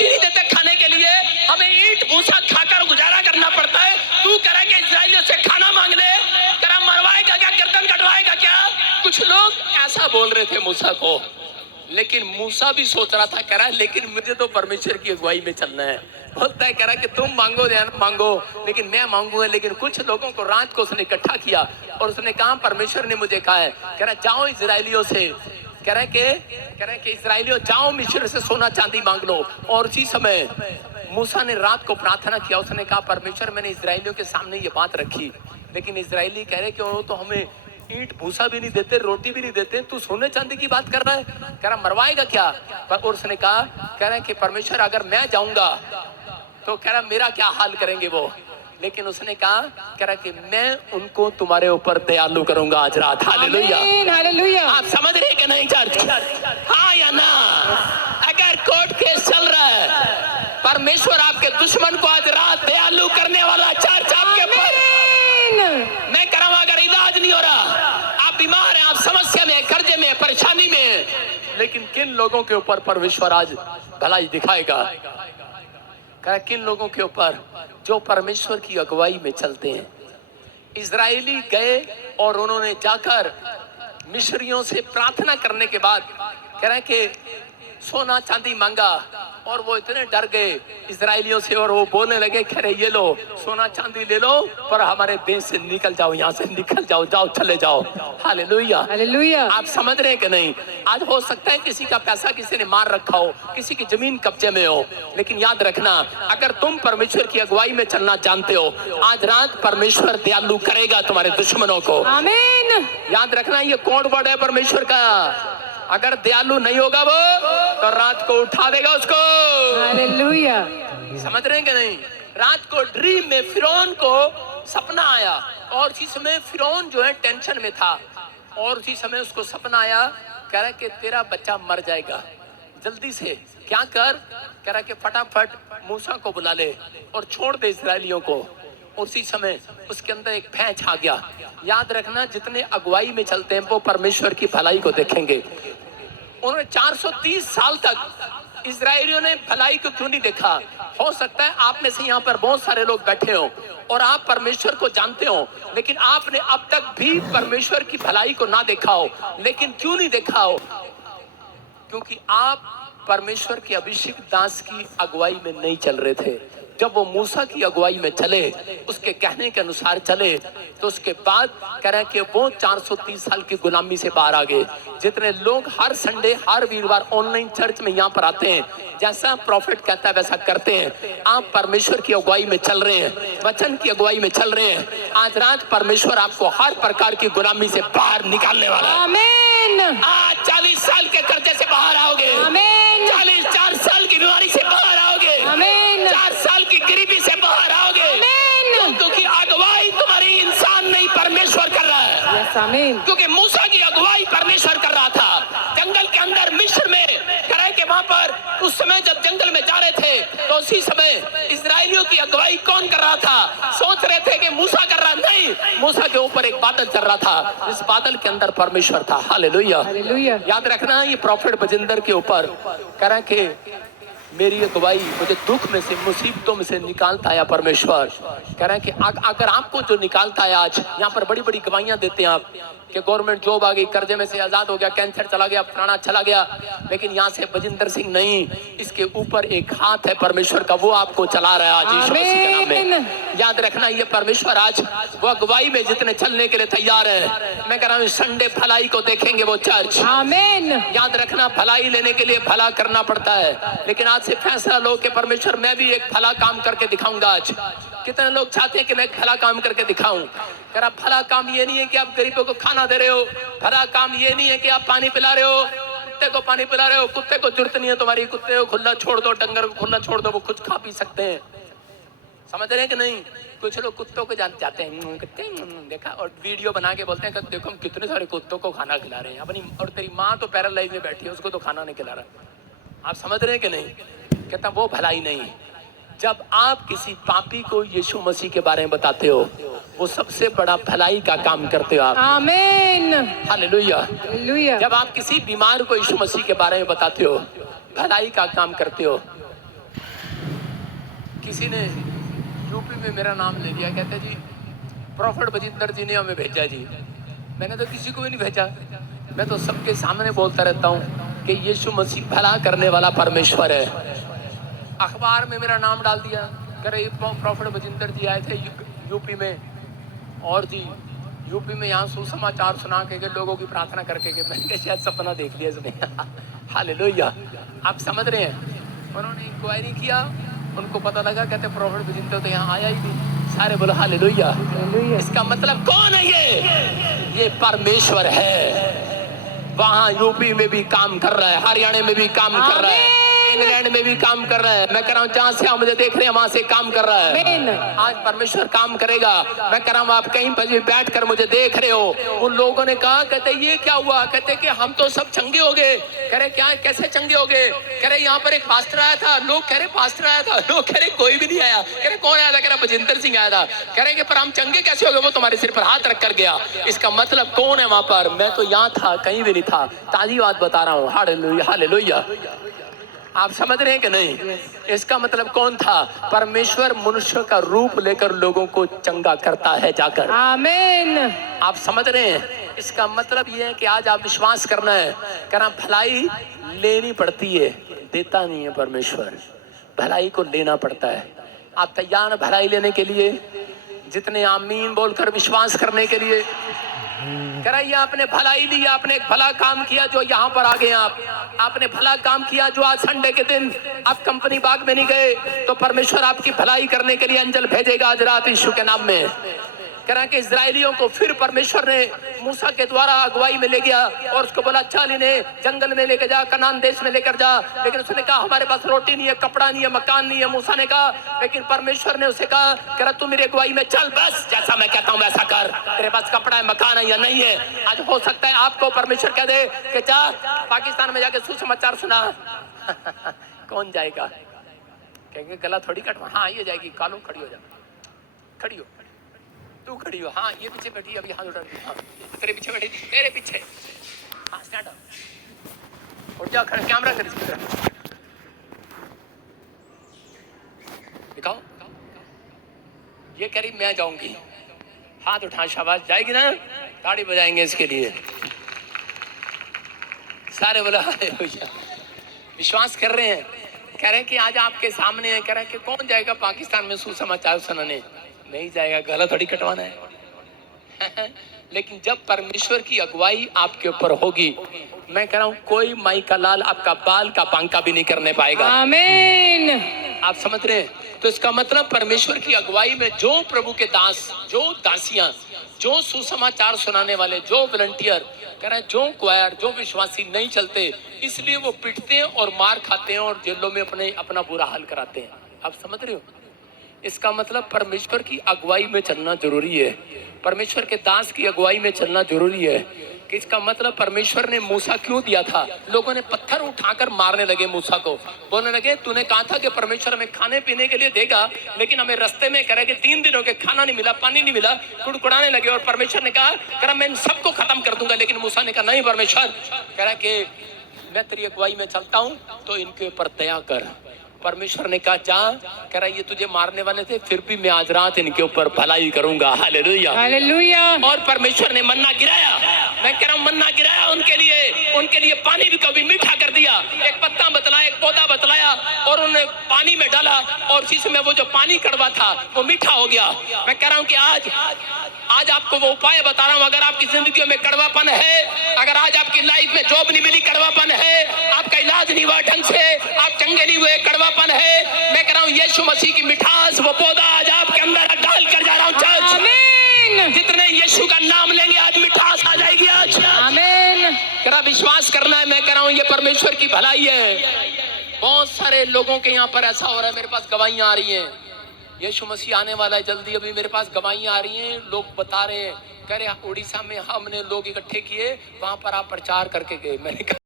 रोटी नहीं देते खाने के लिए, हमें ईंट भूसा खाकर गुजारा करना पड़ता है। तू कह रहा है कि इजराइलियों से खाना मांग ले, कह रहा मरवाएगा क्या, गर्दन कटवाएगा क्या? कुछ लोग ऐसा बोल रहे थे मूसा को, लेकिन मूसा भी सोच रहा था, कह रहा है लेकिन मुझे तो परमेश्वर की अगुवाई में चलना है। बोलता है, कह रहा है कि तुम मांगो या ना मांगो, लेकिन मैं मांगूंगा। लेकिन कुछ लोगों को रात को उसने इकट्ठा किया और उसने कहा परमेश्वर ने मुझे कहा है, कह रहा जाओ इजराइलियों से, कह रहा है कि इजराइलियों जाओ मिस्र से सोना चांदी मांग लो। और उसी समय मूसा ने रात को प्रार्थना किया, उसने कहा परमेश्वर मैंने इजराइलियों के सामने ये बात रखी, लेकिन इजराइली कह रहे कि वो तो हमें ईंट भूसा भी नहीं देते, रोटी भी नहीं देते, तू सोने चांदी की बात कर रहा है, कह रहा मरवाएगा क्या? और उसने कहा, कह रहा है कि परमेश्वर अगर मैं जाऊंगा तो कह रहा मेरा क्या हाल करेंगे वो? लेकिन उसने कहा, कह रहा कि मैं उनको तुम्हारे ऊपर दयालु करूंगा आज रात। Hallelujah, hallelujah. आप समझ रहे कि नहीं चर्च? हाँ या ना? अगर कोर्ट केस चल रहा है, परमेश्वर आपके दुश्मन को आज रात दयालु करने वाला चर्च आपके ऊपर। मैं कह रहा हूं अगर इलाज नहीं हो रहा, आप बीमार हैं, आप समस्या में, कर्जे में, परेशानी में, लेकिन किन लोगों के ऊपर परमेश्वर आज भलाई दिखाएगा? कहा किन लोगों के ऊपर? जो परमेश्वर की अगुवाई में चलते हैं। इजरायली गए और उन्होंने जाकर मिस्रियों से प्रार्थना करने के बाद कह रहे हैं कि सोना चांदी मांगा, और वो इतने डर गए इजरायलियों से और वो बोलने लगे, कह रहे ये लो सोना चांदी ले लो पर हमारे देश से निकल जाओ, यहाँ से निकल जाओ, जाओ चले जाओ। Hallelujah, hallelujah. आप समझ रहे हैं कि नहीं? आज हो सकता है किसी का पैसा किसी ने मार रखा हो, किसी की जमीन कब्जे में हो, लेकिन याद रखना अगर तुम परमेश्वर की अगुवाई में चलना जानते हो, आज रात परमेश्वर दयालु करेगा तुम्हारे दुश्मनों को। आमीन। याद रखना ये कोड वर्ड है परमेश्वर का, अगर दयालु नहीं होगा वो तो रात को उठा देगा उसको। हालेलुया। समझ रहे हैं कि नहीं? रात को ड्रीम में फिरौन को सपना आया, और उसी समय फिरौन जो है टेंशन में था, और उसी समय उसको सपना आया, कह रहा है कि तेरा बच्चा मर जाएगा, जल्दी से क्या कर, कह रहा है कि फटाफट मूसा को बुला ले और छोड़ दे इजरायलियों को। उसी समय उसके अंदर एक भैंस आ गया। याद रखना जितने अगुवाई में चलते हैं वो परमेश्वर की भलाई को देखेंगे। उन्होंने 430 साल तक इजरायलियों ने भलाई को क्यों नहीं देखा? हो सकता है आप में से यहाँ पर बहुत सारे लोग बैठे हो और आप परमेश्वर को जानते हो, लेकिन आपने अब तक भी परमेश्वर की भलाई को ना देखा हो। लेकिन क्यों नहीं देखा हो? क्योंकि आप परमेश्वर के अभिषेक दास की अगुवाई में नहीं चल रहे थे। जब वो मूसा की अगुवाई में चले, उसके कहने के अनुसार चले, तो उसके बाद कह रहे हैं कि वो 430 साल की गुलामी से बाहर आ गए। जितने लोग हर संडे हर वीरवार ऑनलाइन चर्च में यहाँ पर आते हैं, जैसा प्रॉफिट कहता है वैसा करते हैं, आप परमेश्वर की अगुवाई में चल रहे हैं, वचन की अगुवाई में चल रहे हैं, आज रात परमेश्वर आपको हर प्रकार की गुलामी से बाहर निकालने वाला है। आमीन। आज 40 साल के कर्जे से बाहर आओगे। आमीन। 4 साल की बीमारी से बाहर आओगे। आमीन। 4 साल की गरीबी से बाहर आओगे। आमीन। क्योंकि अगुवाई तुम्हारी इंसान नहीं परमेश्वर कर रहा है। यस, आमीन। क्योंकि मूसा की अगुवाई परमेश्वर कर रहा था जंगल के अंदर मिस्र में। करे कि वहां पर उस समय जब जंगल में जा रहे थे तो उसी समय इजरायलियों की अगुवाई कौन कर रहा था? सोच रहे थे कि मूसा कर रहा, नहीं, मूसा के ऊपर एक बादल चल रहा था, इस बादल के अंदर परमेश्वर था। Hallelujah, hallelujah. याद रखना ये प्रॉफिट बजिंदर के ऊपर कह रहा है कि मेरी अगुवाई मुझे दुख में से, मुसीबतों में से निकालता है परमेश्वर। कह रहे हैं कि अगर आपको जो निकालता है, आज यहाँ पर बड़ी बड़ी गवाहियां देते हैं आप कि गवर्नमेंट जॉब आ गई, कर्जे में से आजाद हो गया, कैंसर चला गया, प्राणा चला गया, लेकिन यहाँ से बजिंदर सिंह नहीं, इसके ऊपर एक हाथ है परमेश्वर का, वो आपको चला रहा है आज यीशु मसीह के नाम में। याद रखना ये परमेश्वर आज वो अगुवाई में जितने चलने के लिए तैयार है, मैं कह रहा हूँ संडे भलाई को देखेंगे वो चर्च। आमीन। याद रखना भलाई लेने के लिए भला करना पड़ता है, लेकिन आज से फैसला लो कि परमेश्वर मैं भी एक भला काम करके दिखाऊंगा। आज कितने लोग चाहते हैं कि मैं भला काम करके दिखाऊं? अगर आप भला काम ये नहीं है कि आप गरीबों को खाना दे रहे हो, भला काम ये नहीं है कि आप पानी पिला रहे हो, कुत्ते को पानी पिला रहे हो, कुत्ते को जरूरत नहीं है तुम्हारी, कुत्ते को खुला छोड़ दो, डंगर को खुला छोड़ दो, वो कुछ खा पी सकते हैं। समझ रहे हैं कि नहीं? कुछ लोग कुत्तों को जाते हैं, देखा, और वीडियो बना के बोलते हैं कि देखो हम कितने सारे कुत्तों को खाना खिला रहे हैं अपनी, और तेरी माँ तो पैरालाइज में बैठी है, उसको तो खाना नहीं खिला रहा। आप समझ रहे हैं कि नहीं? कहता वो भलाई नहीं। जब आप किसी पापी को यीशु मसीह के बारे में बताते हो, वो सबसे बड़ा भलाई का काम करते हो आप। आमीन। Hallelujah, hallelujah. जब आप किसी बीमार को यीशु मसीह के बारे में बताते हो, भलाई का काम करते हो। किसी ने यूपी में मेरा नाम ले लिया, कहते जी प्रॉफिट बजिंदर जी ने हमें भेजा जी। मैंने तो किसी को भी नहीं भेजा, मैं तो सबके सामने बोलता रहता हूँ कि यीशु मसीह भला करने वाला परमेश्वर है। अखबार में मेरा नाम डाल दिया, कह रहे प्रॉफिट बजिंदर जी आए थे यूपी में, और जी यूपी में यहाँ सुसमाचार सुना के लोगों की प्रार्थना करके के मैंने शायद सपना देख लिया इसने। हालेलुया, आप समझ रहे हैं। उन्होंने इंक्वायरी किया, उनको पता लगा, कहते प्रॉफिट बजिंदर तो यहाँ आया ही नहीं। सारे बोलो हालेलुया। इसका मतलब कौन है? ये परमेश्वर है। वहाँ यूपी में भी काम कर रहा है, हरियाणा में भी काम कर रहा है, इंग्लैंड में भी काम कर रहा है। मैं कह रहा हूँ जहाँ से आप मुझे देख रहे हैं वहां से काम कर रहा है। आज परमेश्वर काम करेगा। मैं कह रहा हूँ आप कहीं पर भी बैठ कर मुझे देख रहे हो। उन लोगों ने कहा, कहते ये क्या हुआ? कहते कि हम तो सब चंगे हो गए। कह रहे क्या, कैसे चंगे हो गए? कह रहे यहाँ पर एक पास्टर आया था। लोग कह रहे पास्टर आया था, लोग कह रहे कोई भी नहीं आया। कह रहे कौन आया था? कह रहा बजिंदर सिंह आया था। कह रहे पर हम चंगे कैसे हो गए? वो तुम्हारे सिर पर हाथ रख कर गया। इसका मतलब कौन है वहां पर? मैं तो यहाँ था, कहीं भी नहीं था। ताजी बात बता रहा हूँ। Hallelujah, hallelujah. आप समझ रहे हैं कि नहीं? इसका मतलब कौन था? परमेश्वर मनुष्य का रूप लेकर लोगों को चंगा करता है जाकर। आमीन। आप समझ रहे हैं? इसका मतलब ये है कि आज आप विश्वास करना है, कहना भलाई लेनी पड़ती है, देता नहीं है परमेश्वर, भलाई को लेना पड़ता है। आप तैयार भलाई लेने के लिए? जितने आमीन बोलकर विश्वास करने के लिए कराइए। आपने भलाई ली, आपने एक भला काम किया जो यहाँ पर आ गए। आपने भला काम किया जो आज संडे के दिन आप कंपनी बाग में नहीं गए, तो परमेश्वर आपकी भलाई करने के लिए अंजल भेजेगा आज रात यीशु के नाम में। करा कि इजराइलियों को फिर परमेश्वर ने मूसा के द्वारा अगुवाई में ले गया और उसको बोला चल इन्हें जंगल में लेकर जा, कनान देश में लेकर जा। लेकिन उसने कहा हमारे पास रोटी नहीं है, कपड़ा नहीं है, मकान नहीं है। मूसा ने कहा, लेकिन परमेश्वर ने उसे कहा करा तू मेरी अगुवाई में चल, बस जैसा मैं कहता हूँ वैसा कर। तेरे पास कपड़ा है, मकान है या नहीं है? आज हो सकता है आपको परमेश्वर कह दे कि जा पाकिस्तान में जाके सुसमाचार सुना। कौन जाएगा? कहेंगे गला थोड़ी कटवा। हाँ ये जाएगी। कालू खड़ी हो जा, खड़ी हो, तू खड़ी हो। हाँ ये पीछे बैठी, अभी हाथ उठा। हाँ तेरे पीछे बैठी, तेरे पीछे। हाँ स्टैंड अप, उठ जा, खड़ा कैमरा कर इसकी तरफ दिखाओ। ये कह रही मैं जाऊंगी, हाथ उठा, शाबाश, जाएगी ना? ताड़ी बजाएंगे इसके लिए। सारे बोला विश्वास कर रहे हैं। कह रहे हैं कि आज आपके सामने है। कह रहे हैं कि कौन जाएगा पाकिस्तान में सुसमाचार सुनाने? नहीं जाएगा, गला थोड़ी कटवाना है। लेकिन जब परमेश्वर की अगुवाई आपके ऊपर होगी, मैं कह रहा हूं कोई माई का लाल आपका बाल का बांका भी नहीं करने पाएगा। आमीन। आप समझ रहे हैं? तो इसका मतलब परमेश्वर की अगुवाई में जो प्रभु के दास, जो दासियां, जो सुसमाचार सुनाने वाले, जो वॉलंटियर, कह रहे हैं जो क्वायर, जो विश्वासी नहीं चलते, इसलिए वो पिटते हैं और मार खाते हैं और जेलों में अपना बुरा हाल कराते हैं। आप समझ रहे हो? इसका मतलब परमेश्वर की अगुवाई में चलना जरूरी है, परमेश्वर के दास की अगुवाई में चलना जरूरी है। कि इसका मतलब परमेश्वर ने मूसा क्यों दिया था? लोगों ने पत्थर उठाकर मारने लगे मूसा को, बोलने लगे तूने कहा था कि परमेश्वर हमें खाने पीने के लिए देगा, लेकिन हमें रास्ते में कह रहे कि 3 दिनों के खाना नहीं मिला, पानी नहीं मिला, कुड़कुड़ाने लगे। और परमेश्वर ने कहा कर मैं इन सबको खत्म कर दूंगा। लेकिन मूसा ने कहा नहीं परमेश्वर, कह रहा कि मैं तेरी अगुवाई में चलता हूँ तो इनके ऊपर दया कर। परमेश्वर ने कहा जा, कह रहा ये तुझे मारने वाले थे, फिर भी मैं आज रात इनके ऊपर भलाई करूंगा। Hallelujah, hallelujah. और परमेश्वर ने मन्ना गिराया। मैं कह रहा हूँ मन्ना गिराया उनके लिए पानी भी कभी मीठा कर दिया। एक पत्ता बतलाया, एक पौधा बतलाया और उन्हें पानी में डाला और इसी में वो जो पानी कड़वा था वो मीठा हो गया। मैं कह रहा हूँ कि आज आपको वो उपाय बता रहा हूँ। अगर आपकी जिंदगी में कड़वापन है, अगर आज आपकी लाइफ में जॉब नहीं मिली, कड़वापन है, आपका इलाज नहीं हुआ ढंग से, आप चंगे नहीं हुए, कड़वापन है, मैं कह रहा हूँ यीशु मसीह की मिठास वो पौधा आज आपके अंदर डाल कर जा रहा हूँ। चर्च जितने यीशु का नाम लेंगे आज मिठास आ जाएगी आज। आमीन। कह रहा विश्वास करना है। मैं कह रहा हूँ ये परमेश्वर की भलाई है। बहुत सारे लोगों के यहाँ पर ऐसा हो रहा है, मेरे पास गवाहियां आ रही हैं, यीशु मसीह आने वाला है जल्दी। अभी मेरे पास गवाहियां आ रही हैं, लोग बता रहे हैं, कह रहे उड़ीसा में हमने लोग इकट्ठे किए, वहां पर आप प्रचार करके गए। मैंने कहा